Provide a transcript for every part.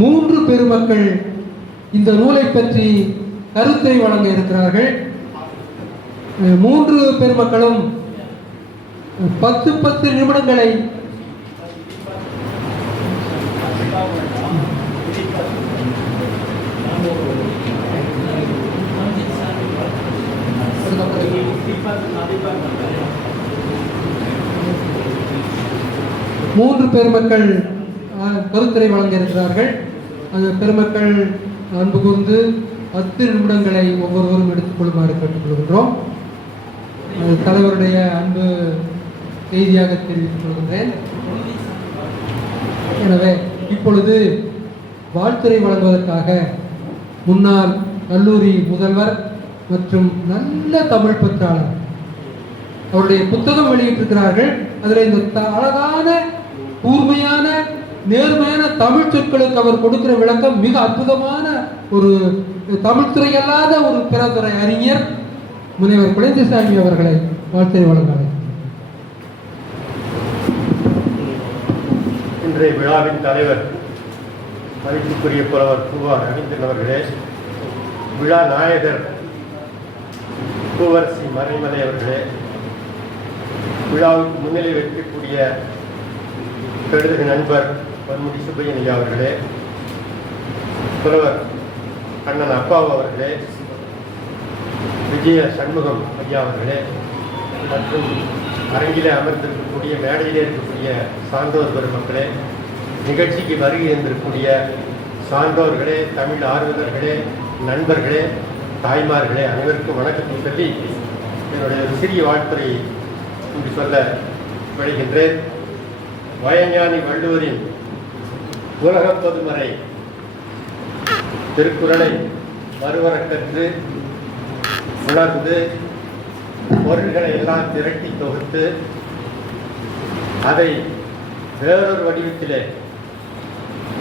3 பெருமக்கள் இந்த நூலை பற்றி கருத்தை வழங்க இருக்கிறார்கள். 3 பெருமக்களும் 10 நிமிடங்களை பெருமக்கள் கருத்துரை வழங்க இருக்கிறார்கள். அந்த பெருமக்கள் அன்பு கூர்ந்து 10 நிமிடங்களை ஒவ்வொருவரும் எடுத்துக்கொள்ளுமாறு கேட்டுக்கொள்கின்றோம். தலைவருடைய அன்பு செய்தியாக தெரிவித்துக் கொள்கின்றேன். எனவே இப்பொழுது வாழ்த்துரை வழங்குவதற்காக முன்னாள் கல்லூரி முதல்வர் மற்றும் நல்ல தமிழ் பற்றாளர் அவருடைய புத்தகம் வெளியிட்டிருக்கிறார்கள். அதில் இந்த அழகான கூர்மையான நேர்மையான தமிழ் சொற்களுக்கு அவர் கொடுக்கிற விளக்கம் மிக அற்புதமான ஒரு தமிழ்துறை அல்லாத ஒரு பிறதுறை அறிஞர் முனைவர் குழந்தைசாமி அவர்களை வாழ்த்துரை வழங்க. இன்றைய விழாவின் தலைவர் மதிப்புக்குரிய புலவர் பூவா ரவீந்திரன் அவர்களே, விழா நாயகர் பூவரசி மறைமலை அவர்களே, விழாவுக்கு முன்னிலை வைக்கக்கூடிய கழுதக நண்பர் பொன்முடி சுப்பையன் ஐயா அவர்களே, புலவர் அண்ணன் அப்பாவு அவர்களே, விஜய சண்முகம் ஐயா அவர்களே, மற்றும் அரங்கிலே அமர்ந்திருக்கக்கூடிய மேடையிலே இருக்கக்கூடிய சான்றோர் பெருமக்களே, நிகழ்ச்சிக்கு வருகை இருந்திருக்கக்கூடிய சான்றோர்களே, தமிழ் ஆர்வலர்களே, நண்பர்களே, தாய்மார்களே, அனைவருக்கும் வணக்கத்தை சொல்லி என்னுடைய ஒரு சிறிய வாழ்த்துறை என்று சொல்ல விளைகின்றேன். வயஞானி வள்ளுவரின் உலக பொதுமறை திருக்குறளை மறுவரக் கற்று உணர்ந்து பொருள்களை எல்லாம் திரட்டி தொகுத்து அதை வேறொரு வடிவத்திலே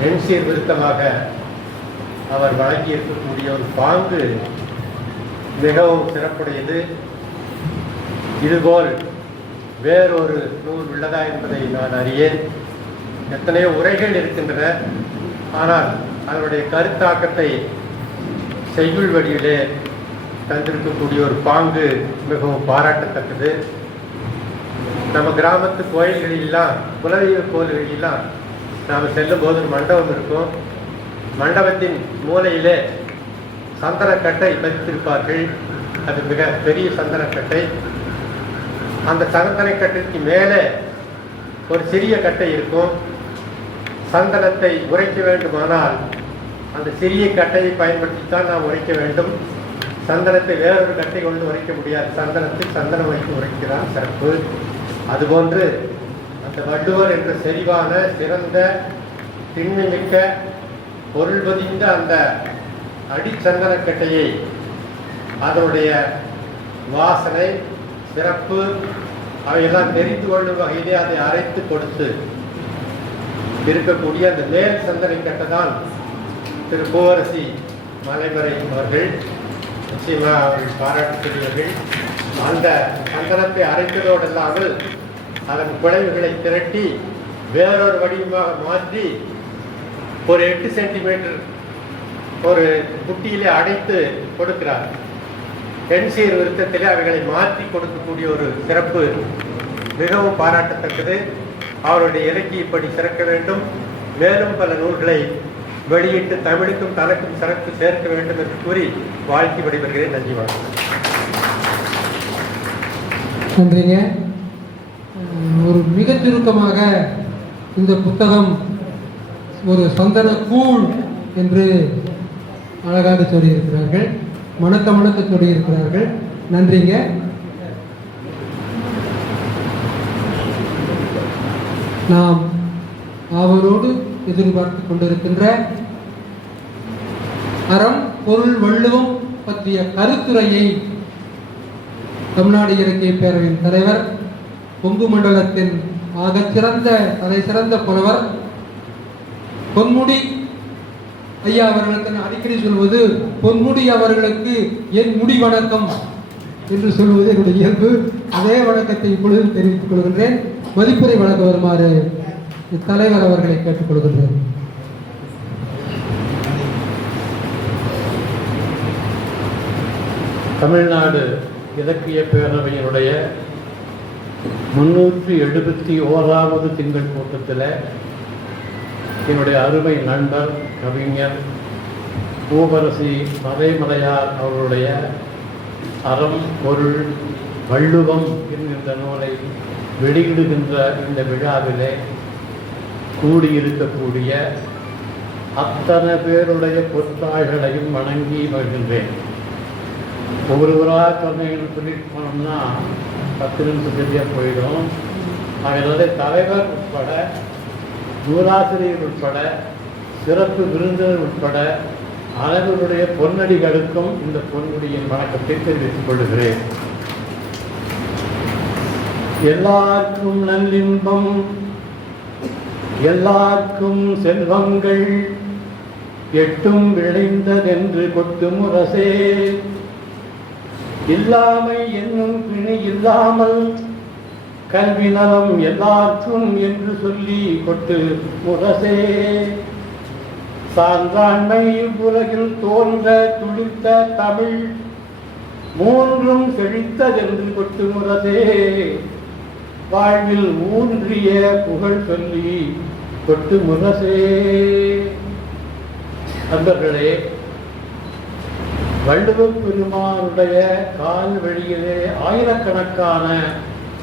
எண்சீர் விருத்தமாக அவர் வழங்கியிருக்கக்கூடிய ஒரு பாங்கு மிகவும் சிறப்புடையது. இதுபோல் வேறொரு நூல் உள்ளதா என்பதை நான் அறியேன். எத்தனையோ உரைகள் இருக்கின்றன, ஆனால் அதனுடைய கருத்தாக்கத்தை செய்யுள் வடிவிலே தந்திருக்கக்கூடிய ஒரு பாங்கு மிகவும் பாராட்டத்தக்கது. நம்ம கிராமத்து கோயில்களெல்லாம், குலதெய்வ கோயில்களெல்லாம் நாம் செல்லும் போது ஒரு மண்டபம் இருக்கும். மண்டபத்தின் மூலையிலே சந்தனக்கட்டை பதித்திருப்பார்கள். அது மிக பெரிய சந்தனக்கட்டை. அந்த சந்தனக்கட்டைக்கு மேலே ஒரு சிறிய கட்டை இருக்கும். சந்தனத்தை உரைக்க வேண்டுமானால் அந்த சிறிய கட்டையை பயன்படுத்தித்தான் நாம் உரைக்க வேண்டும். சந்தனத்தை வேறொரு கட்டை கொண்டு உரைக்க முடியாது. சந்தனத்தை சந்தனம் வைத்து உரைக்கிறார் சிறப்பு. அதுபோன்று அந்த வள்ளுவர் என்ற செறிவான சிறந்த திண்மைமிக்க பொருள் பதிந்த அந்த அடிச்சந்தனக்கட்டையை அதனுடைய வாசனை சிறப்பு அவையெல்லாம் தெரிந்து கொள்ளும் வகையிலே அதை அரைத்து கொடுத்து இருக்கக்கூடிய அந்த மேல் சந்தனக்கட்டை தான் திரு பூவரசி மலைமறை அவர்கள் நிச்சயமாக அவர்கள் பாராட்டுகிறார்கள். அந்த சந்தனத்தை அரைத்ததோடு இல்லாமல் அதன் குழைவுகளை திரட்டி வேறொரு வடிவமாக மாற்றி ஒரு 8 சென்டிமீட்டர் ஒரு குட்டியிலே அடைத்து கொடுக்கிறார். எண்சீர் விருத்தத்திலே அவைகளை மாற்றி கொடுக்கக்கூடிய ஒரு சிறப்பு மிகவும் பாராட்டத்தக்கது. அவருடைய இலக்கியப்படி சிறக்க வேண்டும். மேலும் பல நூல்களை வெளியிட்டு தமிழுக்கும் தனக்கும் சிறப்பு சேர்க்க வேண்டும் என்று கூறி வாழ்க்கை விடைபெறுகிறேன். நன்றி, வணக்கம். நன்றிங்க. ஒரு மிக சுருக்கமாக இந்த புத்தகம் ஒரு சந்தன கூழ் என்று அழகாக சொல்லியிருக்கிறார்கள். மணக்க சொல்லியிருக்கிறார்கள். நன்றிங்க. நாம் அவரோடு எதிர்பார்த்து கொண்டிருக்கின்ற அறம் பொருள் வள்ளுவம் பற்றிய கருத்துரையை தமிழ்நாடு இலக்கிய பேரவையின் தலைவர், கொங்கு மண்டலத்தின் ஆகச்சிறந்த தலை சிறந்த புலவர் பொன்முடி ஐயா அவர்களுக்கு நான் அடிக்கடி சொல்வது, பொன்முடி அவர்களுக்கு என் முடி வணக்கம் என்று சொல்வது என்னுடைய இயல்பு. அதே வணக்கத்தை இப்பொழுது தெரிவித்துக் கொள்கின்றேன். மதிப்புரை வழங்க வருமாறு தலைவர் அவர்களை கேட்டுக்கொள்கின்றேன். தமிழ்நாடு இலக்கிய பேரவையினுடைய 371வது திங்கள் கூட்டத்தில் என்னுடைய அருமை நண்பர் கவிஞர் பூவரசி மலைமலையார் அவர்களுடைய அறம் பொருள் வள்ளுவம் என்கின்ற நூலை வெளியிடுகின்ற இந்த விழாவிலே கூடியிருக்கக்கூடிய அத்தனை பேருடைய பொற்றாள்களையும் வணங்கி வருகின்றேன். ஒவ்வொருவராக சொல்லிட்டு போனோம்னா 10 நிமிஷம் சரியாக போயிடும். அதனால தலைவர் உட்பட, நூலாசிரியர் உட்பட, சிறப்பு விருந்தினர் உட்பட அனைவருடைய பொன்னடிகளுக்கும் இந்த பொன்முடியின் வணக்கத்தை தெரிவித்துக் கொள்கிறேன். எல்லாருக்கும் நல்லின்பம், எல்லாருக்கும் செல்வங்கள் எட்டும் விளைந்ததென்று கொட்டு முரசே, இல்லாமை என்னும் பிணி இல்லாமல் கல்வி நலம் எல்லாருக்கும் என்று சொல்லி கொட்டு முரசே, சான்றாண்மை உலகில் தோன்ற துளிர்த்த தமிழ் மூன்றும் செழித்ததென்று கொட்டு முரசே, வாழ்வில் ஊன்றிய புகழ் சொல்லி கொட்டு முரசே. நண்பர்களே, வள்ளுவப் பெருமானுடைய கால் வழியிலே ஆயிரக்கணக்கான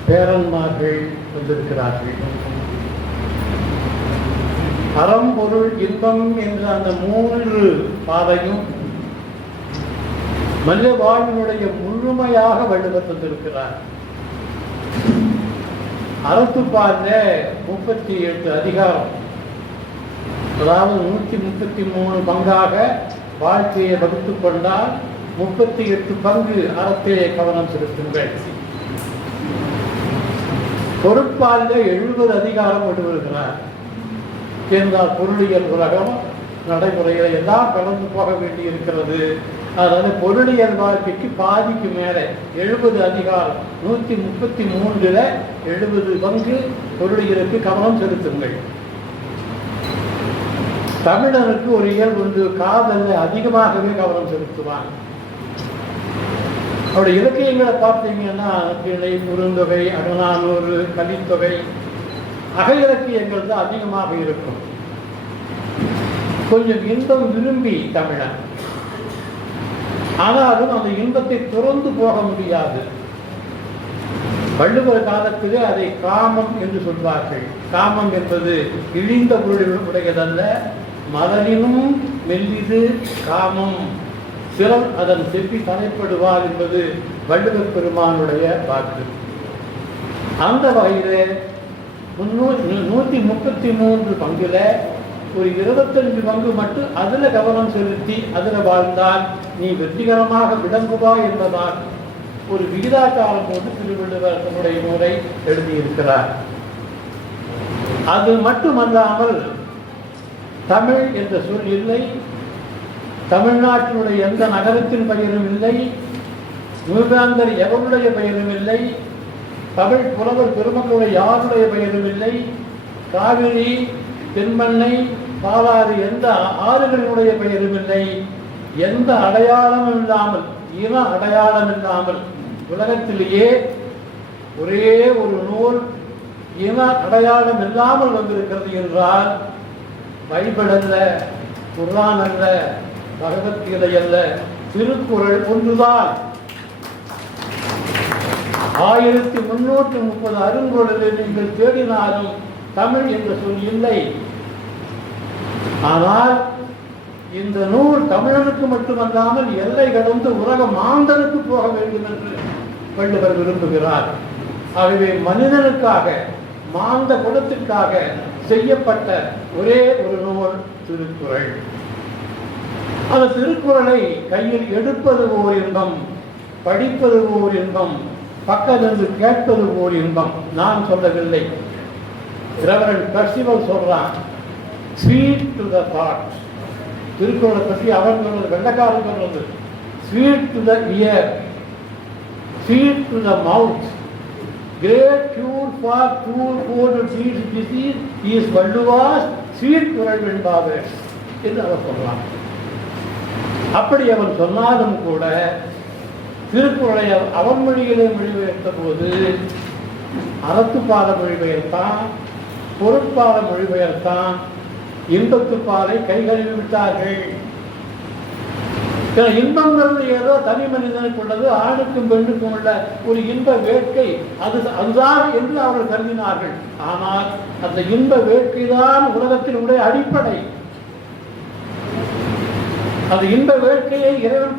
பேரன்மார்கள் வந்திருக்கிறார்கள். அறம் பொருள் இன்பம் என்ற அந்த 3 பாதையும் மனித வாழ்வினுடைய முழுமையாக வள்ளுவர் தந்திருக்கிறார். அறத்துப்பார்ல 38 அதிகாரம், அதாவது 133 பங்காக வாழ்க்கையை வகுத்து கொண்டால் 38 பங்கு அறத்திலே கவனம் செலுத்துங்கள். பொருட்பாலில் 70 அதிகாரம் கொண்டு வருகிறார் என்றால் பொருளியல் உலகம் நடைமுறையில் எல்லாம் கலந்து போக வேண்டி இருக்கிறது. அதாவது பொருளியல் வாழ்க்கைக்கு பாதிக்கு மேலே 70 அதிகாரம் 133ல் 70 பங்கு பொருளியலுக்கு கவனம் செலுத்துங்கள். தமிழனுக்கு ஒரு இயல்பு உண்டு, காதல்ல அதிகமாகவே கவனம் செலுத்துவான். அவருடைய இலக்கியங்களை பார்த்தீங்கன்னா கிளை, குறுந்தொகை, அகநானூறு, கலித்தொகை, அக இலக்கியங்கள் தான் அதிகமாக இருக்கும். கொஞ்சம் இன்பம் விரும்பி தமிழன், ஆனாலும் அந்த இன்பத்தை துறந்து போக முடியாது. வள்ளுவர் காலத்திலே அதை காமம் என்று சொல்வார்கள். காமம் என்பது இழிந்த பொருள் உடையதல்ல, மதலினும் மெல்லிது காமம், சிலர் அதன் செப்பி தலைப்படுவார் என்பது வள்ளுவர் பெருமானுடைய வாக்கு. அந்த வகையிலே 133 பங்குல ஒரு 25 பங்கு மட்டும் அதில் கவனம் செலுத்தி அதில் வாழ்ந்தால் நீ வெற்றிகரமாக விளங்குவாய் என்பதால் ஒரு விகிதாச்சாரம் போட்டு திருவள்ளுவர் தன்னுடைய நூலை எழுதியிருக்கிறார். அது மட்டுமல்லாமல் தமிழ் என்ற சொல் இல்லை, தமிழ்நாட்டினுடைய எந்த நகரத்தின் பெயரும் இல்லை, மூவேந்தர் எவருடைய பெயரும் இல்லை, தமிழ் புலவர் பெருமக்களுடைய யாருடைய பெயரும் இல்லை, காவிரி, தென்மண்ணை, பாலாறு எந்த ஆறுகளினுடைய பெயரும் இல்லை. எந்த அடையாளமும் இல்லாமல், இன அடையாளம் இல்லாமல் உலகத்திலேயே ஒரே ஒரு நூல் இன அடையாளம் இல்லாமல் வந்திருக்கிறது என்றால் பைபிள் அல்ல, குர்ஆன் அல்ல, பகவத்கீதை அல்ல, திருக்குறள் ஒன்றுதான். 1330 அருங்கொடலில் நீங்கள் தேடினாலும் தமிழ் என்ற சொல் இல்லை. ஆனால் இந்த நூல் தமிழனுக்கு மட்டுமல்லாமல் எல்லை கடந்து உலக மாந்தனுக்கு போக வேண்டும் என்று வள்ளுவர் விரும்புகிறார். ஆகவே மனிதனுக்காக, மாந்த குலத்திற்காக செய்யப்பட்ட ஒரே ஒரு நூல் திருக்குறள். அந்த திருக்குறளை கையில் எடுப்பது ஓர் இன்பம், படிப்பது ஓர் இன்பம், பக்கத்திலிருந்து கேட்பது ஓர் இன்பம். நான் சொல்லவில்லை, ரெவரண்ட் பர்சிவல் சொல்றான், ஸ்வீட் டு த தாட். திருக்குறளை பற்றி அவன் சொல்றது, வெள்ளக்காரன் சொல்றது, sweet to the ear, sweet to the mouth, great cure for to disease is Valluva's sweet Kural வெண்பாவே என்று அவன் சொல்றான். அப்படி அவன் சொன்னாலும் கூட திருக்குறளை அவன் மொழியிலே மொழிபெயர்த்த போது அறத்துப்பால மொழிபெயர்த்தான், பொருட்பால மொழிபெயர்த்தான், இன்பத்துப்பாலை கைகழுவி விட்டார்கள். இன்பங்கிறது ஏதோ தனி மனிதனுக்கு உள்ளது, ஆணுக்கும் பெண்ணுக்கும் உள்ள ஒரு இன்ப வேட்கை, அதுதான் என்று அவர்கள் கருதினார்கள். ஆனால் அந்த இன்ப வேட்கைதான் உலகத்தினுடைய அடிப்படை. அந்த இன்ப வேட்கையை இறைவன்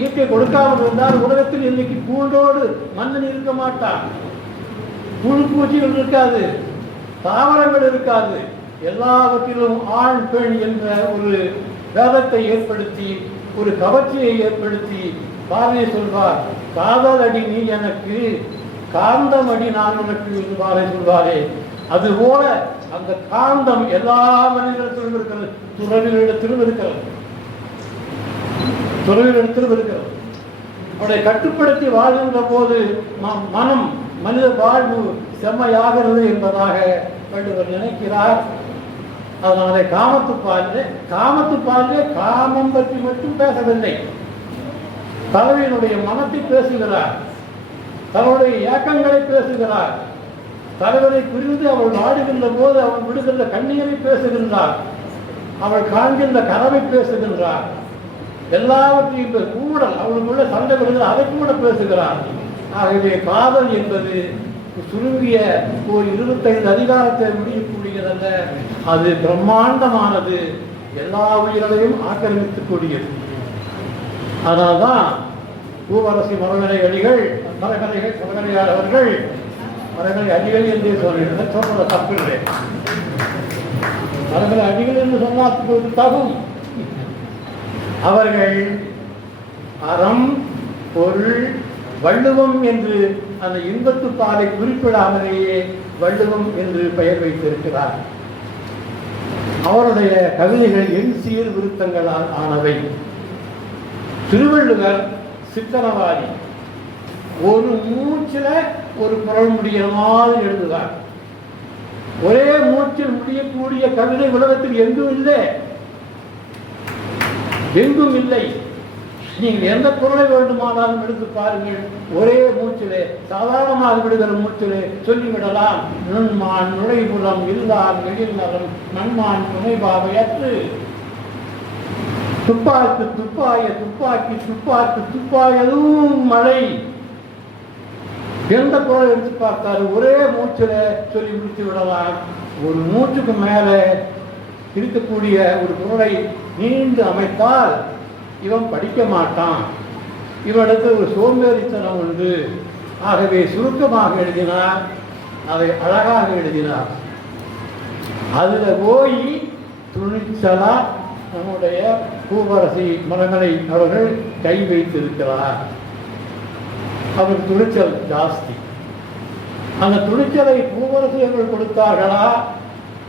இயற்கை கொடுக்காமல் இருந்தால் உலகத்தில் இன்னைக்கு பூண்டோடு மன்னன் இருக்க மாட்டான், புழு பூச்சிகள் இருக்காது, தாவரங்கள் இருக்காது. எல்லாவற்றிலும் ஆண் பெண் என்ற ஒரு வேதத்தை ஏற்படுத்தி, ஒரு கவர்ச்சியை ஏற்படுத்தி பாரதி சொல்வார், காதல் அடி நீ எனக்கு, காந்தம் அடி நான் உனக்கு என்று பாரதி சொல்வாரே. அதுபோல அந்த காந்தம் எல்லா மனிதத்திலும் இருக்கிறது, துறவிகளிடத்திலும் இருக்கிறது, துறவிகளிடத்திலும் இருக்கிறது. அவரை கட்டுப்படுத்தி வாழ்கின்ற போது மனம் மனித வாழ்வு செம்மையாகிறது என்பதாக வள்ளுவர் நினைக்கிறார். அதனால காமத்துப்பாலே காமம் பற்றி மட்டும் பேசவில்லை, தலைவனுடைய மனத்தை பேசுகிறார், தன்னுடைய ஏக்கங்களை பேசுகிறார், தலைவரை புரிந்து அவள் வாடுகின்ற போது அவள் விடுகின்ற கண்ணீரை பேசுகின்றார், அவள் காண்கின்ற கனவை பேசுகின்றார், எல்லாவற்றையும் கூடல் அவளுக்குள்ள சண்டை விடுகிற அதை கூட பேசுகிறார். ஆகவே காதல் என்பது சுருங்கிய ஒரு 25 அதிகாரத்தை முடியக்கூடியதல்ல, அது பிரம்மாண்டமானது, எல்லா உயிர்களையும் ஆக்கிரமிக்கக்கூடியது. அதனால்தான் பூவரசி மரகலை அடிகள் அவர்கள் மரகலை அடிகள் என்றே சொல்ல தப்பில்லை, மரகலை அடிகள் என்று சொன்னால் தகும். அவர்கள் அறம் பொருள் வள்ளுவம் என்று அந்த இன்பத்துப்பாலை குறிப்பிடாமலேயே வள்ளுவம் என்று பெயர் வைத்திருக்கிறார். அவருடைய கவிதைகள் எண் சீர்திருத்தங்களால் ஆனவை. திருவள்ளுவர் சித்தனவாதி, ஒரு மூச்சில ஒரு குரல் முடிகிற மாதிரி எழுதுவார். ஒரே மூச்சில் முடியக்கூடிய கவிதை உலகத்தில் எங்கும் இல்லை. நீங்கள் எந்த பொருளை வேண்டுமானாலும் எடுத்து பாருங்கள், ஒரே மூச்சிலே சாதாரணமாக விடுகிற மூச்சிலே சொல்லிவிடலாம். நுண்மான் நுழைபுலம் இல்லார் எழில் நலம் நன்மான் துணை பாவையற்று துப்பாக்கு துப்பாய துப்பாக்கி துப்பாக்கு துப்பாயதும் மழை. எந்த பொருளை எடுத்து பார்த்தாரு ஒரே மூச்சில சொல்லி முடித்து விடலாம். ஒரு மூச்சுக்கு மேலே இருக்கக்கூடிய ஒரு பொருளை நீண்டு அமைத்தால் இவன் படிக்க மாட்டான், இவனுக்கு ஒரு சோம்பேறித்தனம் உண்டு. ஆகவே சுருக்கமாக எழுதினார், அதை அழகாக எழுதினார். அதுல போய் துணிச்சலா நம்முடைய பூவரசி மரங்களை அவர்கள் கை வைத்திருக்கிறார். அவருக்கு துணிச்சல் ஜாஸ்தி. அந்த துணிச்சலை பூவரசி அவர்கள் கொடுத்தார்களா,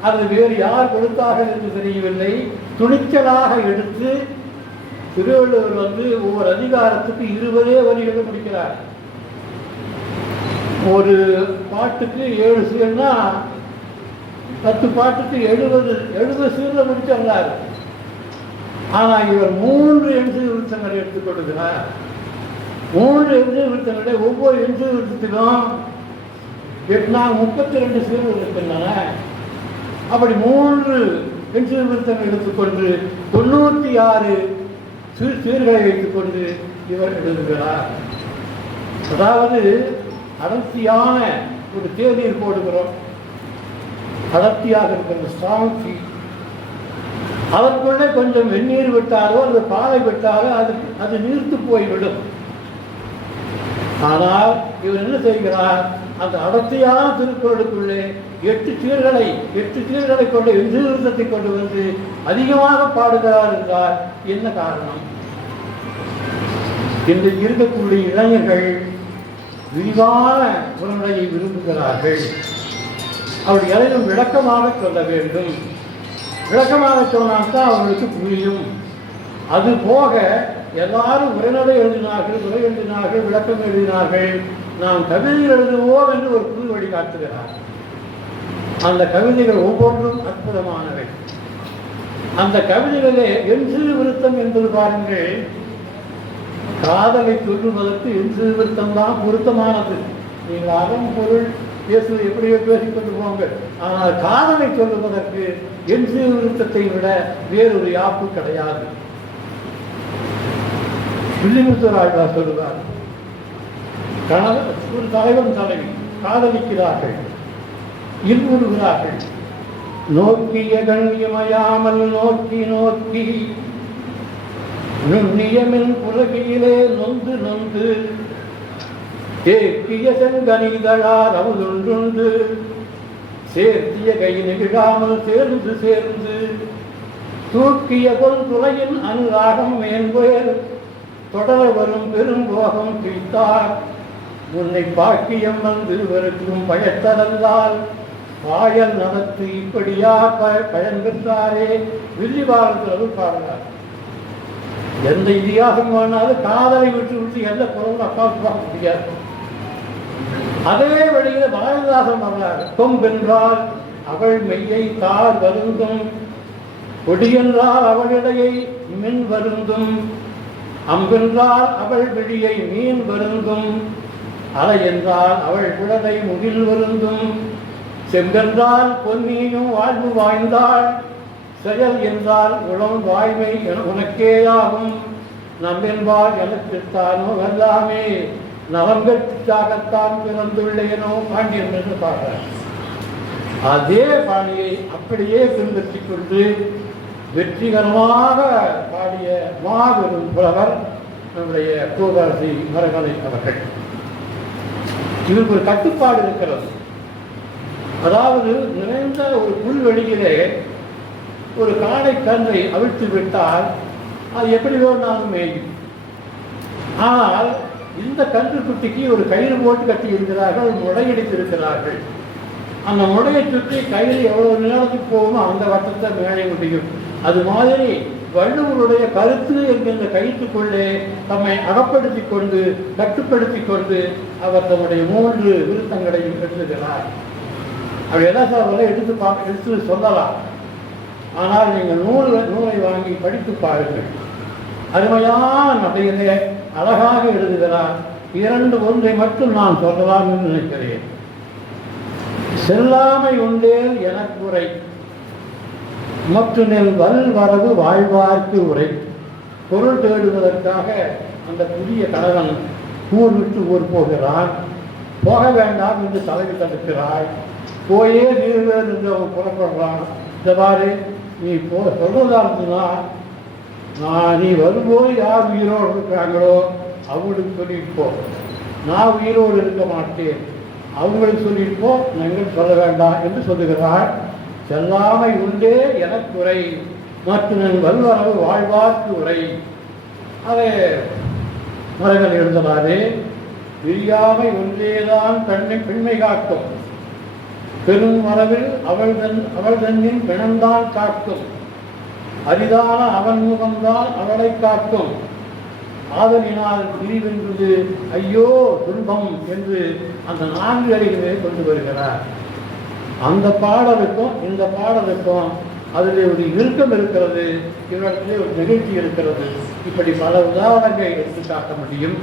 அது வேறு யார் கொடுத்தார்கள் என்று தெரியவில்லை. துணிச்சலாக எடுத்து திருவள்ளுவர் ஒவ்வொரு அதிகாரத்துக்கு 20 வரிகளை முடிக்கிறார். ஒரு பாட்டுக்கு 7 சீர்னா 10 பாட்டுக்கு 70 சீர்ல முடிச்சிடறார். ஆனா இவர் 3 எண் சீர்திருத்தங்களை எடுத்துக் கொடுக்கிறார். 3 எண் சீர்திருத்தங்களை ஒவ்வொரு எண் சீர்திருத்தத்திலும் 32 சீர்திருத்தங்கள. அப்படி 3 எண் சீர்திருத்தங்கள் எடுத்துக்கொண்டு 96 சீர்களை வைத்துக் கொண்டு இவர் எழுதுகிறார். அதாவது அடர்த்தியான ஒரு தேநீர் போடுகிறோம், அடர்த்தியாக இருக்கிற ஸ்ட்ராங் டீ, அதற்குள்ளே கொஞ்சம் வெந்நீர் விட்டாலோ அல்லது பாலை விட்டாலோ அது நீர்த்து போய்விடும். ஆனால் இவர் என்ன செய்கிறார், அந்த அடர்த்தியான திருக்குறளுக்குள்ளே 8 சீர்களை கொண்ட எதிர்த்தத்தை கொண்டு வந்து அதிகமாக பாடுகிறார் என்றால் என்ன காரணம்? இன்று இருக்கக்கூடிய இளைஞர்கள் விரிவான உரையை விரும்புகிறார்கள். அவர் எதையும் விளக்கமாக சொல்ல வேண்டும். விளக்கமாக சொன்னால்தான் அவர்களுக்கு புரியும். அது போக எல்லாரும் உரைநடை எழுதினார்கள், விளக்கம் எழுதினார்கள். நாம் கவிதை எழுதுவோம் என்று ஒரு புது வழி காட்டுகிறார். அந்த கவிதைகள் ஒவ்வொன்றும் அற்புதமானவை. அந்த கவிதைகளே எண் சீர்திருத்தம் என்பது பாருங்கள், காதலை சொல்லுவதற்கு என் தான் பொருத்தமானது. நீங்கள் அறம் பொருள் பேசுவது எப்படியோ பேசிக்கொண்டு போங்க. ஆனால் காதலை சொல்லுவதற்கு என் சீர்திருத்தத்தை விட வேறொரு யாப்பு கிடையாது. வில்லிமுத்தூர் ஆழ்வார் சொல்லுவார், ஒரு தலைவன் தலைவி காதலிக்கிறார்கள், இன்புறுகிறார்கள். நோக்கிய கண்ணியமையாமல் நோக்கி நோக்கி நுண்ணியமின் புலகியிலே நொந்து நொந்து தேக்கிய செங்கனிதழார் அமுதுண்டு சேர்த்திய கை நெகிழாமல் சேர்ந்து சேர்ந்து தூக்கிய பொன் துளையின் அனுராகம் மேன்பேர் தொடர வரும் பெரும்போகம் துய்த்தார். உன்னை பாக்கியம் வந்து வெறுக்கும் பயத்தடந்தால் பாயல் நடத்து இப்படியா பயன் பெற்றாரே. வில்லிபாரத்தில் பாருங்கள், எந்த இதிகாசம் வேணாலும் காதலை விட்டு விட்டு எந்த பொருளும் அக்காவுக்கு பார்க்க முடியாது. அதே வழியில பாரதிதாசன் வர்றார். கொம்பென்றால் அவள் மெய்யை தார் வருந்தும், கொடியென்றால் அவளிடையை மின் வருந்தும், அம்பென்றால் அவள் விழியை மீன் வருந்தும், அலை என்றால் அவள் குழலை முகில் வருந்தும், செம்பென்றால் பொன்னியும் வாழ்வு வாய்ந்தாள், செயல் என்றால் உளம் வாய்மை உனக்கேயாகும், நம்பென்பால் எனக்குத்தானோ எல்லாமே நலங்கற்காகத்தான் பிறந்துள்ளேனோ பாண்டியன் என்று பாடுறார். அதே பாணியை அப்படியே பின்பற்றிக் கொண்டு வெற்றிகரமாக பாடிய மாபெரும் புலவர் நம்முடைய கோபாரசி மரகலை அவர்கள். இவருக்கு ஒரு கட்டுப்பாடு இருக்கிறது. அதாவது நிறைந்த ஒரு புல்வெளியிலே ஒரு காடை கன்றை அவிழ்த்து விட்டால் அது எப்படி வேணாலும் மேயும். ஆனால் இந்த கன்றுக்குட்டிக்கு ஒரு கயிறு போட்டு கட்டி இருக்கிறார்கள், முடையடித்திருக்கிறார்கள். அந்த முடையை சுற்றி கயிறு எவ்வளவு நேரத்துக்கு போகுமோ அந்த வட்டத்தை மேலே முடியும். அது மாதிரி வள்ளுவருடைய கருத்து என்கின்ற கயிற்றுக்குள்ளே தம்மை அகப்படுத்திக் கொண்டு கட்டுப்படுத்திக் கொண்டு அவர் தம்முடைய 3 விருத்தங்களையும் எழுதுகிறார். அவர் எல்லாம் எடுத்து சொல்லலாம். ஆனால் நீங்கள் நூலை வாங்கி படித்து பாருங்கள். அருமையான நடையிலே அழகாக எழுதுகிறார். 2 ஒன்றை மட்டும் நான் சொல்லலாம் என்று நினைக்கிறேன். செல்லாமை உண்டேல் எனக்குறை மற்றுனில் வல்வரவு வாழ்வார்க்கு உரை. பொருள் தேடுவதற்காக அந்த புதிய கணவன் ஊர் விட்டு ஊர் போகிறான். போக வேண்டாம் என்று தலைவி தடுக்கிறாய். போயே தீர்வேர் என்று அவன் புறப்படுறான். இந்த மாதிரி நீ சொல்றதா இருந்துன்னா நீ வரும்போது யார் உயிரோடு இருக்கிறாங்களோ அவங்களுக்கு சொல்லிட்டு போ, நான் உயிரோடு இருக்க மாட்டேன், அவங்களுக்கு சொல்லிட்டு போ, நீங்கள் சொல்ல வேண்டாம் என்று சொல்லுகிறார். செல்லாமை உண்டே எனக்குறை மற்றும் வல்வரவு வாழ்வார்க்கு உரை. அதை மரங்கள் எழுதலாறு. விரியாமை ஒன்றேதான் பெண்மை காக்கும், பெரும் மரபில் அவள் தன்னின் பிணந்தான் காக்கும், அரிதான அவன் முகம்தான் அவளை காக்கும், ஆதலினால் பிரிவென்பது ஐயோ துன்பம் என்று அந்த 4 அடிகளை கொண்டு வருகிறார். அந்த பாடலுக்கும் இந்த பாடலுக்கும் அதில் ஒரு இறுக்கம் இருக்கிறது, இவற்றிலே ஒரு நிகழ்ச்சி இருக்கிறது. இப்படி பல உதாரணங்களை எடுத்து காட்ட முடியும்.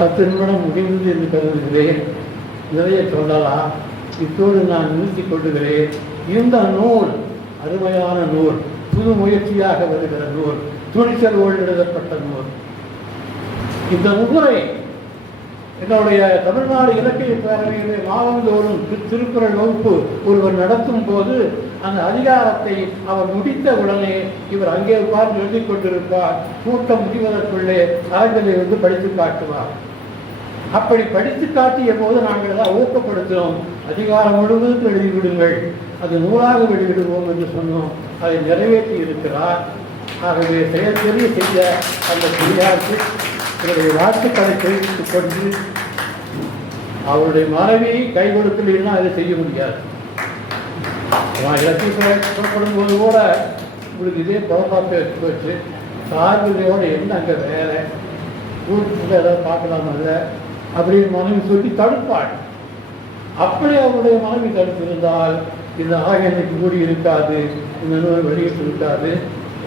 10 நிமிடம் முடிந்தது என்று கருதுகிறேன். நிறைய சொல்லலாம். இத்தோடு நான் நிறுத்திக் கொள்ளுகிறேன். இந்த நூல் அருமையான நூல், புது முயற்சியாக வருகிற நூல், துணிச்சலோடு எழுதப்பட்ட நூல். இந்த நூலை என்னுடைய தமிழ்நாடு இலக்கிய பேரவையிலே மாதந்தோறும் திருக்குறள் வகுப்பு ஒருவர் நடத்தும் போது அந்த அதிகாரத்தை அவர் முடித்த உடனே இவர் அங்கே பார்த்து எழுதி கொண்டிருப்பார். கூட்டம் முடிவதற்குள்ளே அரங்கிலே படித்து காட்டுவார். அப்படி படித்து காட்டிய போது நாங்கள் எல்லாம் ஊக்கப்படுத்தினோம். அதிகாரம் முழுவதும் எழுதிவிடுங்கள், அது நூலாக வெளியிடுவோம் என்று சொன்னோம். அதை நிறைவேற்றி இருக்கிறார். ஆகவே செயற்கரிய செய்த அந்த பெரியாருக்கு இவருடைய வாழ்த்துக்களை தெரிவித்துக் கொண்டு, அவருடைய மனைவி கை கொடுக்கலைன்னா அதை செய்ய முடியாது. இலக்கிய புறப்படும் போது கூட உங்களுக்கு இதே புறப்பாட்டு எடுத்து வச்சு சார்பிலையோட என்ன அங்கே வேலை ஊருக்கு ஏதாவது பார்க்கலாமல்ல அப்படின்னு மனைவி சொல்லி தடுப்பாள். அப்படி அவருடைய மனைவி தடுத்திருந்தால் இந்த ஆகியனுக்கு கூடி இருக்காது, இந்த நூலை வெளியிட்டு இருக்காது.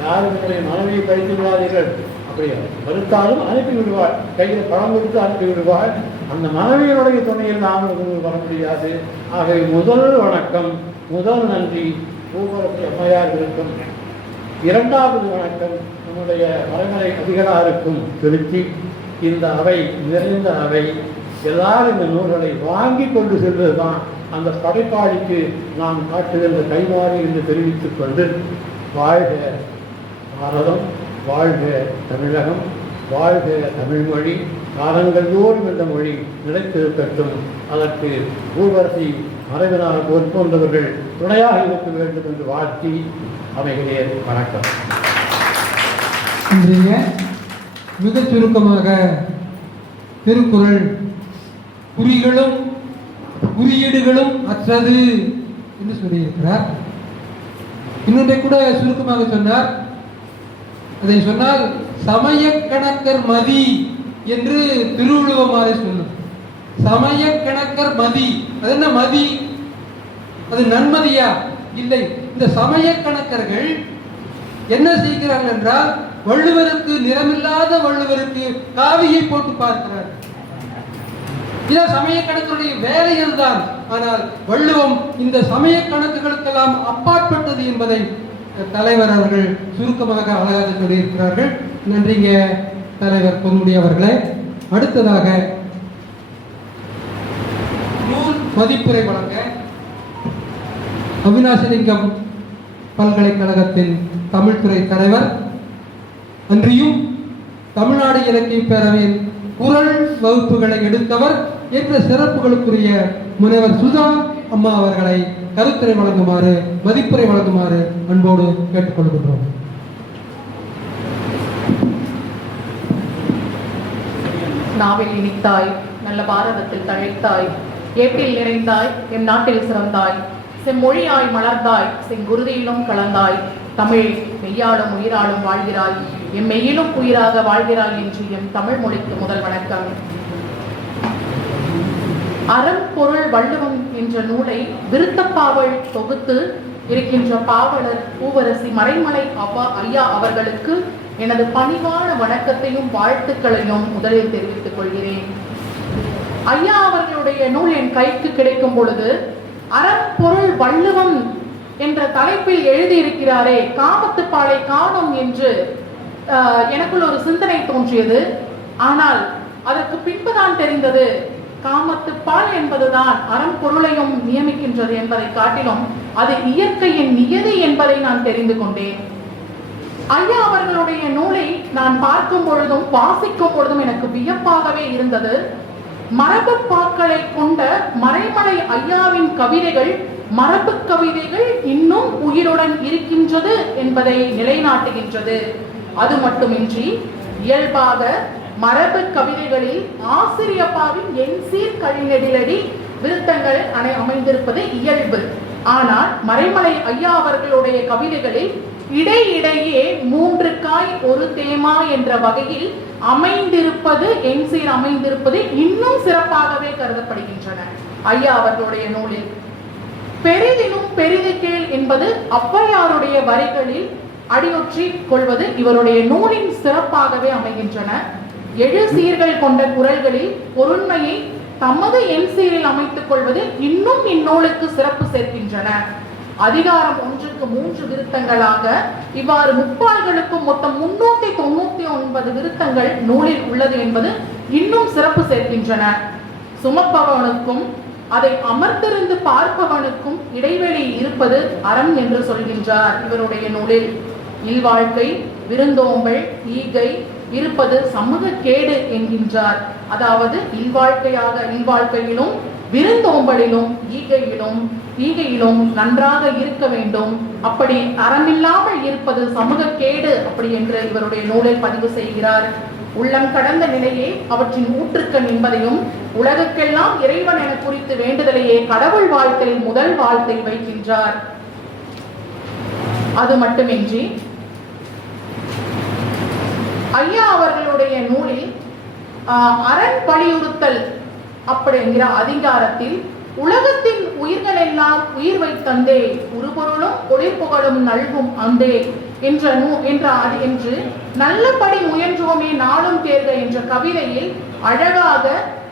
யாரும் என்னுடைய மனைவியை கழித்து விடாதீர்கள், அப்படியே மறுத்தாலும் அனுப்பி விடுவாள், கையில் பணம் கொடுத்து அனுப்பி விடுவாள். அந்த மனைவியினுடைய துணையில் நாம் வர முடியாது. ஆகவே முதல் வணக்கம், முதல் நன்றி பூவரசி அம்மையார் இருக்கும். இரண்டாவது வணக்கம் நம்முடைய மறைமலை அதிகாருக்கும் செலுத்தி, இந்த அவை நிறைந்த அவை, எல்லாரும் இந்த நூல்களை வாங்கி கொண்டு செல்வதுதான் அந்த படைப்பாளிக்கு நாம் காட்டுகின்ற கைமாறி என்று தெரிவித்துக் கொண்டு, வாழ்க பாரதம், வாழ்க தமிழகம், வாழ்க தமிழ்மொழி, காலங்கள் தோறும் இந்த மொழி நிலைத்திருக்கட்டும், அதற்கு பூவரசி மறைவினார் போன்றவர்கள் துணையாக இருக்க வேண்டும் என்று வாழ்த்தி அமைகிறேன். வணக்கம். இன்றைய மிகச் சுருக்கமாக திருக்குறள் குறிகளும் குறியீடுகளும் அற்றது என்று சொல்லியிருக்கிறார். இன்னொன்றை கூட சுருக்கமாக சொன்னார். அதை சொன்னால் சமய கணக்கர் மதி என்று திருவள்ளுவமாரை சொல்லும். சமய கணக்கர் மதி, அது என்ன மதி? அது நன்மதியா? இல்லை. இந்த சமய கணக்கர்கள் என்ன செய்கிறார்கள் என்றால், வள்ளுவருக்கு, நிறமில்லாத வள்ளுவருக்கு காவியை போட்டு பார்க்கிறார். இதான் சமய கணக்குடைய வேலைகள் தான். ஆனால் வள்ளுவம் இந்த சமய கணக்குகளுக்கெல்லாம் அப்பாற்பட்டது என்பதை தலைவர் அவர்கள் சுருக்கமாக அழகாக சொல்லியிருக்கிறார்கள். நன்றிங்க தலைவர் பொன்முடி அவர்களே. அடுத்ததாக நூல் மதிப்புரை வழங்க அவினாசிலிங்கம் பல்கலைக்கழகத்தின் தமிழ்துறை தலைவர், அன்றியும் தமிழ்நாடு இலக்கிய பேரவையின் குரல் வகுப்புகளை எடுத்தவர் என்ற சிறப்புகளுக்குரிய முனைவர் சுதா அம்மா அவர்களை கருத்துரை வழங்குமாறு, மதிப்புரை வழங்குமாறு அன்போடு கேட்டுக்கொள்கின்றோம். நாவில் இனித்தாய், நல்ல பாரதத்தில் தழைத்தாய், ஏட்டில் நிறைந்தாய், எம் நாட்டில் சிறந்தாய், செம்மொழியாய் மலர்ந்தாய், செங்குருதியிலும் கலந்தாய், தமிழ் மெய்யாலும் உயிராலும் வாழ்கிறாய், எம் மெய்யிலும் உயிராக வாழ்கிறாய் என்று எம் தமிழ் மொழிக்கு முதல் வணக்கம். அறம் பொருள் வள்ளுவம் என்ற நூலை விருத்தப்பாவல் தொகுத்து இருக்கின்ற பாவலர் பூவரசி மறைமலை ஐயா அவர்களுக்கு எனது பணிவான வணக்கத்தையும் வாழ்த்துக்களையும் முதலில் தெரிவித்துக் கொள்கிறேன். ஐயா அவர்களுடைய நூல் என் கைக்கு கிடைக்கும் பொழுது, அறம் பொருள் வள்ளுவம் என்ற தலைப்பில் எழுதியிருக்கிறாரே, காமத்துப்பாலை காணும் என்று எனக்குள் ஒரு சிந்தனை தோன்றியது. ஆனால் அதற்கு பின்புதான் தெரிந்தது, காமத்துப்பால் என்பதுதான் அறம் பொருளையும் நியமிக்கின்றது என்பதை காட்டிலும் அது இயற்கையின் நியதி என்பதை நான் தெரிந்து கொண்டேன். ஐயா அவர்களுடைய நூலை நான் பார்க்கும் பொழுதும் வாசிக்கும் பொழுதும் எனக்கு வியப்பாகவே இருந்தது. மரபு பாக்களை கொண்ட மறைமலை ஐயாவின் கவிதைகள், மரபு கவிதைகள் இன்னும் உயிருடன் இருக்கின்றது என்பதை நிலைநாட்டுகின்றது. அது மட்டுமின்றி இயல்பாக மரபு கவிதைகளில் ஆசிரியப்பாவின் என் சீர் கழிநெடிலடி விருத்தங்கள் அமைந்திருப்பது இயல்பு. ஆனால் மறைமலை ஐயா அவர்களுடைய கவிதைகளில் இடையிடையே 3 காய் 1 தேமா என்ற வகையில் அமைந்திருப்பது, என் சீர் அமைந்திருப்பது இன்னும் சிறப்பாகவே கருதப்படுகின்றன. ஐயா அவர்களுடைய நூலில் பெரிதினும் பெரிது கேள் என்பது ஔவையாருடைய வரிகளில் அடியொற்றி கொள்வது இவருடைய நூலின் சிறப்பாகவே அமைகின்றன. 7 சீர்கள் கொண்ட குரல்களில் பொருண்மையை தமது என் சீரில் அமைத்துக் கொள்வது இன்னும் இந்நூலுக்கு சிறப்பு சேர்க்கின்றன. அதிகாரம் 1க்கு 3 விருத்தங்களாக இவ்வாறு முப்பால்களுக்கும் மொத்தம் 399 விருத்தங்கள் நூலில் உள்ளது என்பது இன்னும் சிறப்பு சேர்க்கின்றன. சுமப்பவனுக்கும் அதை அமர்ந்திருந்து பார்ப்பவனுக்கும் இடைவெளி இருப்பது அறம் என்று சொல்கின்றார் இவருடைய நூலில். இல்வாழ்க்கை, விருந்தோம்பல், ஈகை இருப்பது சமூக கேடு என்கின்றார். அதாவது இல்வாழ்க்கையிலும் விருந்தோம்பலிலும் ஈகையிலும் நன்றாக இருக்க வேண்டும். அப்படி அறமில்லாமல் இருப்பது சமூக கேடு அப்படி என்று இவருடைய நூலில் பதிவு செய்கிறார். உள்ளம் கடந்த நிலையே அவற்றின் ஊற்றுக்கண் என்பதையும், உலகுக்கெல்லாம் இறைவன் என குறித்து வேண்டுதலையே கடவுள் வாழ்த்தில் முதல் வாழ்த்தை வைக்கின்றார். அது மட்டுமின்றி ஐயா அவர்களுடைய நூலில் அரண் வலியுறுத்தல் அப்படிங்கிற அதிகாரத்தில் உலகத்தின் உயிர்கள் எல்லாம் உயிர் வைத்தந்தே, உருபொருளும் ஒளிர்புகழும் நல்கும் அந்தே என்று நல்லபடி முயன்றோமே நாளும் தேர்க என்ற கவிதையில் அழகாக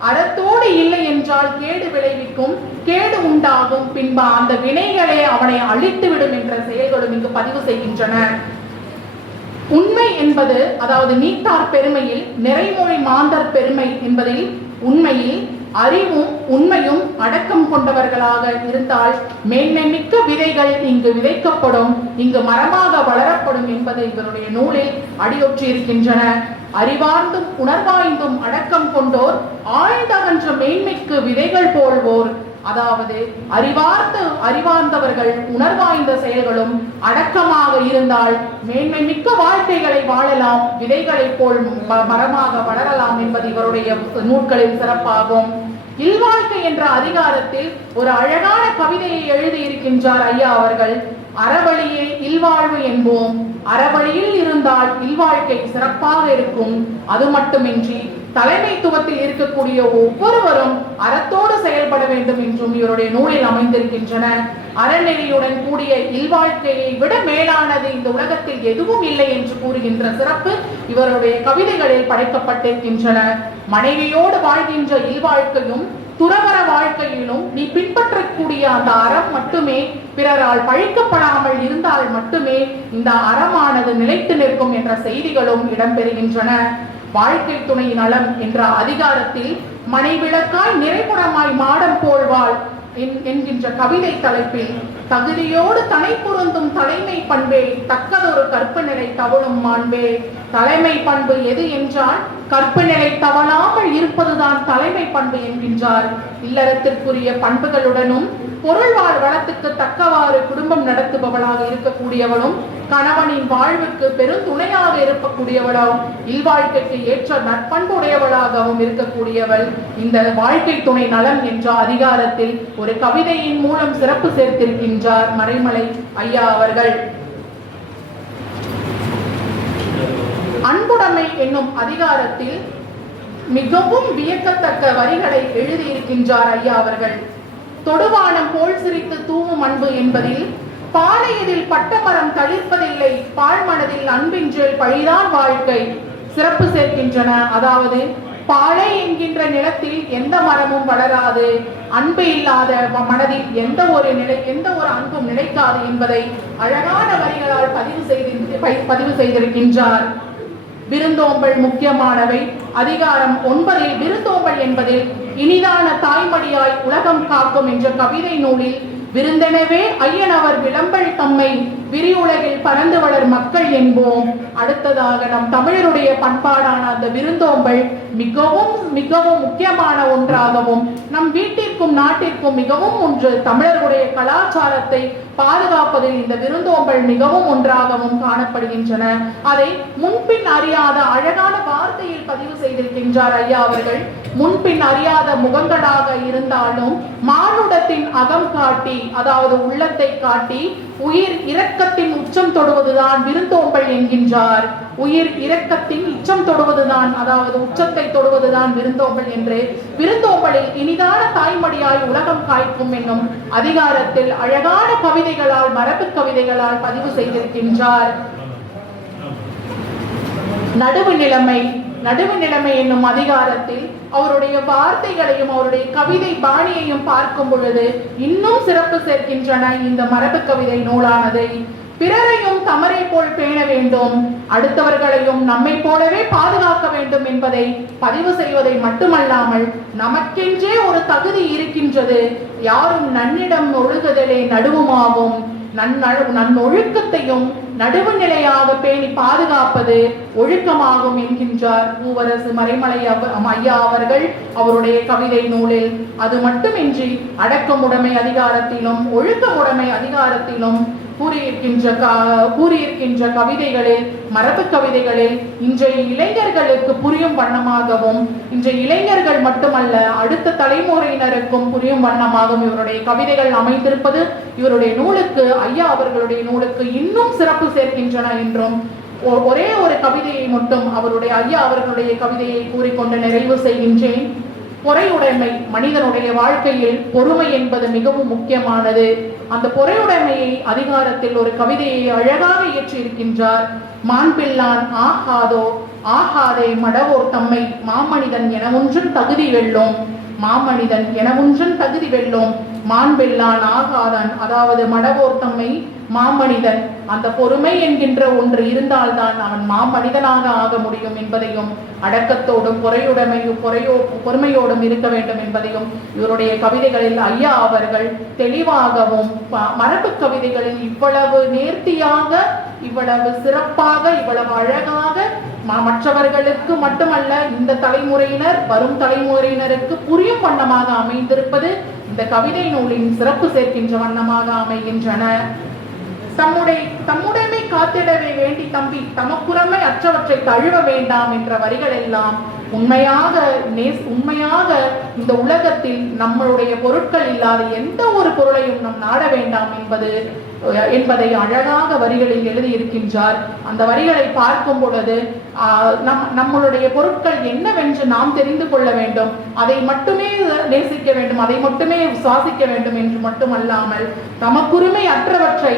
அறத்தோடு இல்லை என்றால் கேடு விளைவிக்கும், கேடு உண்டாகும், பின்பு அந்த வினைகளே அவனை அழித்துவிடும் என்ற செயல்களும் இங்கு பதிவு செய்கின்றன. உண்மை என்பது, அதாவது நீத்தார் பெருமையில் நிறைமொழி மாந்தர் பெருமை என்பதில் உண்மையில் அறிவும் உண்மையும் அடக்கம் கொண்டவர்களாக இருந்தால் மேன்மை மிக்க விதைகள் இங்கு விதைக்கப்படும், இங்கு மரமாக வளரப்படும் என்பதை இவருடைய நூலில் அடியொற்றி இருக்கின்றன. அறிவார்ந்தும் உணர்வாய்ந்தும் அடக்கம் கொண்டோர் ஆழ்ந்தகன்ற மேன்மைக்கு விதைகள் போல்வோர், அதாவது அறிவார்ந்தவர்கள் உணர்வாய்ந்த செயல்களும் அடக்கமாக இருந்தால் மேன்மை மிக்க வாழ்க்கைகளை வாழலாம், விதைகளை போல் மரமாக வளரலாம் என்பது இவருடைய நூல்களின் சிறப்பாகும். இல்வாழ்க்கை என்ற அதிகாரத்தில் ஒரு அழகான கவிதையை எழுதியிருக்கின்றார் ஐயா அவர்கள். அறவழியே இல்வாழ்வு என்போம், அறவழியில் இருந்தால் இல்வாழ்க்கை சிறப்பாக இருக்கும். அது மட்டுமின்றி தலைமைத்துவத்தில் இருக்கக்கூடிய ஒவ்வொருவரும் அறத்தோடு செயல்பட வேண்டும் என்றும் இவருடைய நூலில் அமைந்திருக்கின்றன. அறநெறியுடன் கூடிய இல்வாழ்க்கையை விட மேலானது இந்த உலகத்தில் எதுவும் இல்லை என்று கூறுகின்ற சிறப்பு இவருடைய கவிதைகளில் படைக்கப்பட்டிருக்கின்றன. மனைவியோடு வாழ்கின்ற இல்வாழ்க்கையும் துறவற வாழ்க்கையிலும் நீ பின்பற்றக்கூடிய அந்த அறம் மட்டுமே பிறரால் பழிக்கப்படாமல் இருந்தால் மட்டுமே இந்த அறமானது நிலைத்து நிற்கும் என்ற செய்திகளும் இடம்பெறுகின்றன. வாழ்க்கை துணை நலம் என்ற அதிகாரத்தில் மனைவிளக்காய் நிறைபுறமாய் மாடம் போல்வாள் என்கின்ற கவிதை தலைப்பில் தகுதியோடு தனை பொருந்தும் தலைமை பண்பே தக்கதொரு கற்பு நிலை தவழும் மாண்பே. தலைமை பண்பு எது என்றால் கற்பு நிலை தவழாமல் இருப்பதுதான் தலைமை பண்பு என்கின்றார். இல்லறத்திற்குரிய பண்புகளுடனும் பொருள்வாழ் வளத்துக்கு தக்கவாறு குடும்பம் நடத்துபவளாக இருக்கக்கூடியவளும் கணவனின் வாழ்வுக்கு பெருந்துணையாக இருக்கக்கூடியவளாகவும் இல்வாழ்க்கைக்கு ஏற்ற நற்பண்புடையவளாகவும் இருக்கக்கூடியவள் இந்த வாழ்க்கை துணை நலம் என்ற அதிகாரத்தில் ஒரு கவிதையின் மூலம் சிறப்பு சேர்த்திருக்கின்றார் மறைமலை ஐயா அவர்கள். அன்புடைமை என்னும் அதிகாரத்தில் மிகவும் வியக்கத்தக்க வரிகளை எழுதியிருக்கின்றார் ஐயா அவர்கள். தொடுவானம் போல் சிரித்து தூவும் அன்பு என்பதில் பாலையதில் பட்டமரம் தளிர்ப்பதில்லை, பாழ்மனதில் அன்பின்றேல் பழிதான் வாழ்க்கை சிறப்பு சேர்க்கின்றன. அதாவது பாலை என்கின்ற நிலத்தில் எந்த மரமும் வளராது, அன்பு இல்லாத மனதில் எந்த ஒரு அன்பும் நிலைக்காது என்பதை அழகான வரிகளால் பதிவு செய்திருக்கின்றார். விருந்தோம்பல் முக்கியமானவை. அதிகாரம் 9 விருந்தோம்பல் என்பதில் இனிதான தாய்மடியாய் உலகம் காக்கும் என்ற கவிதை நூலில் விருந்தெனவே ஐயனவர் விளம்பல் தம்மை விரிவுலகில் பறந்து வளர் மக்கள் என்போம். அடுத்ததாக நம் தமிழருடைய பண்பாடான அந்த விருந்தோம்பல் மிகவும் மிகவும் முக்கியமான ஒன்றாகவும் நம் வீட்டிற்கும் நாட்டிற்கும் மிகவும் ஒன்று. தமிழருடைய கலாச்சாரத்தை பாதுகாப்பதில் இந்த விருந்தோம்பல் மிகவும் ஒன்றாகவும் காணப்படுகின்றன. அதை முன்பின் அறியாத அழகான வார்த்தையில் பதிவு செய்திருக்கின்றார் ஐயா அவர்கள். முன்பின் அறியாத முகங்களாக இருந்தாலும் மானுடத்தின் அகம் காட்டி, அதாவது உள்ளத்தை காட்டி உயிர் இரக்கத்தின் உச்சம் தொடுவதுதான் விருந்தோம்பல் என்கின்றார். உயிர் இரக்கத்தின் உச்சம் தொடுவதுதான், அதாவது உச்சத்தை தொடுவதுதான் விருந்தோம்பல் என்று விருந்தோம்பலில் இனிதான தாய்மடியாய் உலகம் காய்க்கும் என்னும் அதிகாரத்தில் அழகான கவிதைகளால் மரபு கவிதைகளால் பதிவு செய்திருக்கின்றார். நடுவு நிலைமை என்னும் அதிகாரத்தில் அவருடைய வார்த்தைகளையும் அவருடைய கவிதை பாணியையும் பார்க்கும் பொழுது இன்னும் சிறப்பு சேர்க்கின்றன இந்த மரபு கவிதை நூலானதை. பிறரையும் தமரை போல் பேண வேண்டும், அடுத்தவர்களையும் நம்மை போலவே பாதுகாக்க வேண்டும் என்பதை பதிவு செய்வதை மட்டுமல்லாமல் நமக்கென்றே ஒரு தகுதி இருக்கின்றது, யாரும் நன்னிடம் ஒழுகுதலே நடுவுமாகும், நன்னொழுக்கத்தையும் நடுவு நிலையாக பேணி பாதுகாப்பது ஒழுக்கமாகும் என்கின்றார் பூவரசு மறைமலை ஐயா அவர்கள் அவருடைய கவிதை நூலில். அது மட்டுமின்றி அடக்கமுடைமை அதிகாரத்திலும் ஒழுக்கமுடைமை அதிகாரத்திலும் கூறியிருக்கின்ற கவிதைகளில் மரபு கவிதைகளில் இன்றைய இளைஞர்களுக்கு புரியும் வண்ணமாகவும், இன்றைய இளைஞர்கள் மட்டுமல்ல அடுத்த தலைமுறையினருக்கும் புரியும் வண்ணமாகவும் இவருடைய கவிதைகள் அமைந்திருப்பது இவருடைய நூலுக்கு, ஐயா அவர்களுடைய நூலுக்கு இன்னும் சிறப்பு சேர்க்கின்றன என்றும் ஒரே ஒரு கவிதையை மட்டும் ஐயா அவர்களுடைய கவிதையை கூறிக்கொண்டு நிறைவு செய்கின்றேன். பொறையுடைமை மனிதனுடைய வாழ்க்கையில் பொறுமை என்பது மிகவும் முக்கியமானது. அந்த பொறையுடைமையை அதிகாரத்தில் ஒரு கவிதையை அழகாக இயற்றியிருக்கின்றார். மாண்பில்லான் ஆகாதோ ஆகாதே மடவோர் தம்மை மாமனிதன் என ஒன்றும் தகுதி வெல்லும். மாமனிதன் என ஒன்றும் தகுதி வெல்லும் மாண்பெல்லான் ஆகாதான், அதாவது மடவோர் தம்மை மாமனிதன். அந்த பொறுமை என்கின்ற ஒன்று இருந்தால்தான் அவன் மாமனிதனாக ஆக முடியும் என்பதையும், அடக்கத்தோடும் பொறுமையோடும் இருக்க வேண்டும் என்பதையும் இவருடைய கவிதைகளில் ஐயா அவர்கள் தெளிவாகவும், மரபு கவிதைகளில் இவ்வளவு நேர்த்தியாக, இவ்வளவு சிறப்பாக, இவ்வளவு அழகாக மற்றவர்களுக்கு மட்டுமல்ல இந்த தலைமுறையினர் வரும் தலைமுறையினருக்கு புரியும் வண்ணமாக அமைந்திருப்பது இந்த கவிதை நூலின் சிறப்பு சேர்க்கின்ற வண்ணமாக அமைகின்றன. தம்முடைமை காத்திடவே வேண்டி தம்பி தமக்குறமை அற்றவற்றை தழுவ வேண்டாம் என்ற வரிகள் எல்லாம் உண்மையாக இந்த உலகத்தில் நம்மளுடைய பொருட்கள் இல்லாத எந்த ஒரு பொருளையும் நாம் நாட வேண்டாம் என்பதை அழகாக வரிகளில் எழுதியிருக்கின்றார். அந்த வரிகளை பார்க்கும் பொழுது நம்மளுடைய பொருட்கள் என்னவென்று நாம் தெரிந்து கொள்ள வேண்டும், அதை மட்டுமே நேசிக்க வேண்டும், அதை மட்டுமே சுவாசிக்க வேண்டும் என்று மட்டுமல்லாமல் தமக்குரிமை அற்றவற்றை,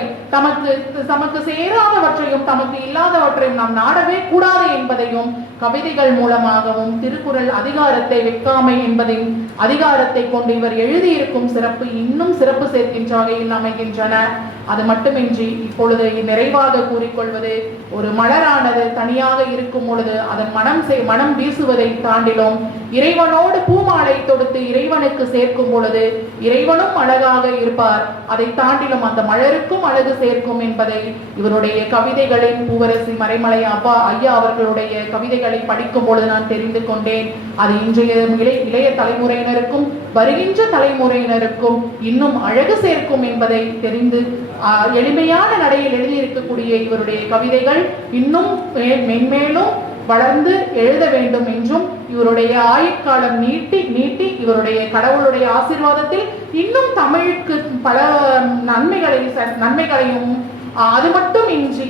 தமக்கு சேராதவற்றையும் தமக்கு இல்லாதவற்றையும் நாம் நாடவே கூடாது என்பதையும் கவிதைகள் மூலமாகவும், திருக்குறள் அதிகாரத்தை வெக்காமை என்பதின் அதிகாரத்தை கொண்டு இவர் எழுதியிருக்கும் சிறப்பு இன்னும் சிறப்பு சேர்க்கின்ற வகையில் அமைகின்றன. அது மட்டுமின்றி இப்பொழுது நிறைவாக கூறிக்கொள்வது, ஒரு மலரானது தனியாக இருக்கும் பொழுது அதன் மனம் வீசுவதை தாண்டிலும் இறைவனோடு பூமாலை தொடுத்து இறைவனுக்கு சேர்க்கும் பொழுது இறைவனும் அழகாக இருப்பார், அதை தாண்டிலும் அந்த மலருக்கும் அழகு சேர்க்கும் என்பதை இவருடைய கவிதைகளின் பூவரசி மறைமலை ஐயா அவர்களுடைய கவிதைகளை படிக்கும் பொழுது நான் தெரிந்து கொண்டேன். அது இன்றைய இளைய தலைமுறையினருக்கும் வருகின்ற தலைமுறையினருக்கும் இன்னும் அழகு சேர்க்கும் என்பதை தெரிந்து எளிமையான நடையில் எழுதியிருக்கக்கூடிய இவருடைய கவிதைகள் இன்னும் மென்மேலும் வளர்ந்து எழுத வேண்டும் என்றும், இவருடைய ஆயுட்காலம் நீட்டி இவருடைய கடவுளுடைய ஆசீர்வாதத்தில் இன்னும் தமிழுக்கு பல நன்மைகளையும் அது மட்டும் இன்றி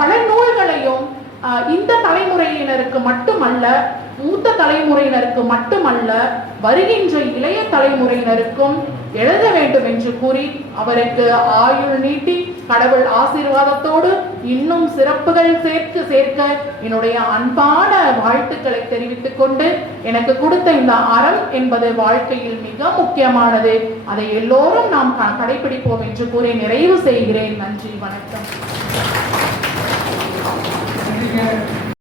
பல நூல்களையும் இந்த தலைமுறையினருக்கு மட்டுமல்ல, மூத்த தலைமுறையினருக்கு மட்டுமல்ல, வருகின்ற இளைய தலைமுறையினருக்கும் எழுத வேண்டும் என்று கூறி அவருக்கு ஆயுள் நீட்டி கடவுள் ஆசீர்வாதத்தோடு இன்னும் சிறப்புகள் சேர்க்க என்னுடைய அன்பான வாழ்த்துக்களை தெரிவித்துக் கொண்டு, எனக்கு கொடுத்த இந்த அறம் என்பது வாழ்க்கையில் மிக முக்கியமானது, அதை எல்லோரும் நாம் கடைபிடிப்போம் என்று கூறி நிறைவு செய்கிறேன். நன்றி, வணக்கம்.